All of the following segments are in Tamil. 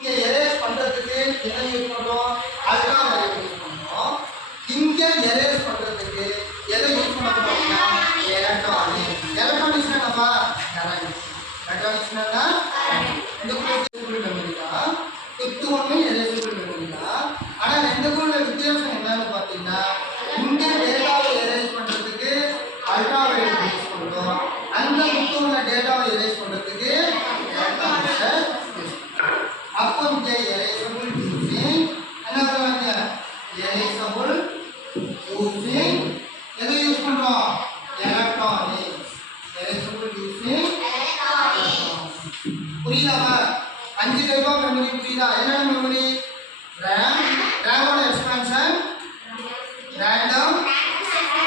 இங்க எரேஸ் பண்றதுக்கு என்ன யூஸ் பண்றோம்? அல்ட்ரா வயலட் யூஸ் பண்றோம். இங்க எரேஸ் பண்றதுக்கு எதை யூஸ் பண்ண போறோம்னா எலக்ட்ரானிக்ஸ். எலக்ட்ரானிக்ஸ்னா என்னப்பா? கரண்ட். எலக்ட்ரானிக்ஸ்னா இந்த குள்ள மெமரி தான். ஒன்னு எரேசபிள் மெமரி தான். ஆனா ரெண்டுக்குள்ள வித்தியாசம் என்னன்னு பாத்தீங்கன்னா இங்க டேட்டாவை எரேஸ் பண்றதுக்கு அல்ட்ரா வயலட் யூஸ் பண்றோம். அந்த உள்ள டேட்டாவை எரேஸ் பண்றதுக்கு எலக்ட்ரானிக்ஸ் யூஸ் பண்றோம். அப்போ இங்க எரேசபிள் யூசிங் என்ன சொல்றாங்க? எரேசபிள் யூசிங் எதை யூஸ் பண்றோம்? எலக்ட்ரானிக்ஸ். Erasable using electronics. புரியுதா? 5 டைப் ஆஃப் மெமரி புரியுதா? என்னென்ன மெமரி? RAM, RAM-ஓட expansion, random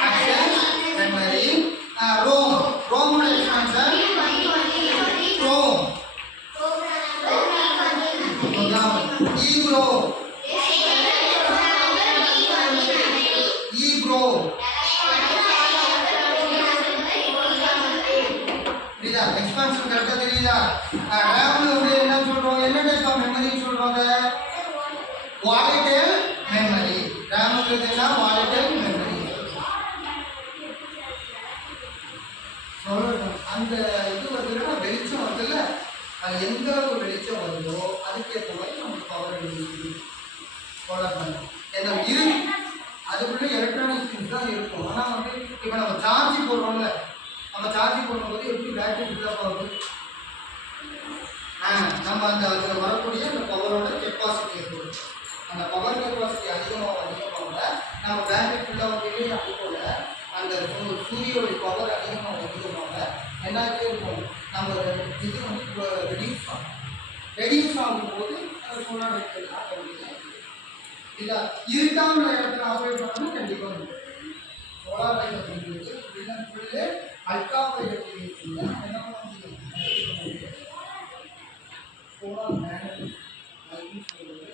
access memory, ROM, ROM-ஓட எக்ஸ்பான்ஷன், ROM, EEPROM, EEPROM. புரியுதா? எக்ஸ்பான்ஷன் கரெக்டா தெரியுதா? RAM-ல வந்து என்ன சொல்றோம்? என்ன டைப் ஆஃப் மெமரி சொல்றாங்க? Volatile memory. RAM-ங்கிறது என்ன? Volatile memory. அந்த இது வருதுன்னா வெளிச்சம் வருதுல்ல, அது எந்த அளவு வெளிச்சம் வருதோ அதுக்கேற்ற மாதிரி நமக்கு பவர் எடுத்து பண்ணணும். என்ன இரு அதுக்குள்ள எலக்ட்ரானிக் திங்ஸ் தான் இருக்கும். ஆனால் வந்து இப்போ நம்ம சார்ஜ் போடுறோம்ல, நம்ம சார்ஜ் போடும்போது எப்படி பேட்டரி ஃபில்லப் ஆகுது? நம்ம அந்த அதில் வரக்கூடிய அந்த பவரோட கெப்பாசிட்டி இருக்குது. அந்த பவர் கெப்பாசிட்டி அதிகமாக நம்ம பேட்டரி ஃபுல்லாக வந்து அது போல் அந்த சூரியோட பவர் அதிகமாக என்னாச்சே இருக்கும், நம்ம இது வந்து ரெடியூஸ் ஆகும்போது சோலார் லைட் ஆட்டோமேட்டிக்காக இல்லை இருட்டான இடத்துல ஆப்ரேட் பண்ணணும். கண்டிப்பாக சோலார் லைட் அப்படிங்கிறது ஃபுல்லு அல்ட்ரா வயலட் என்ன பண்ண முடியும்? சோலார் பேனல் சொல்றது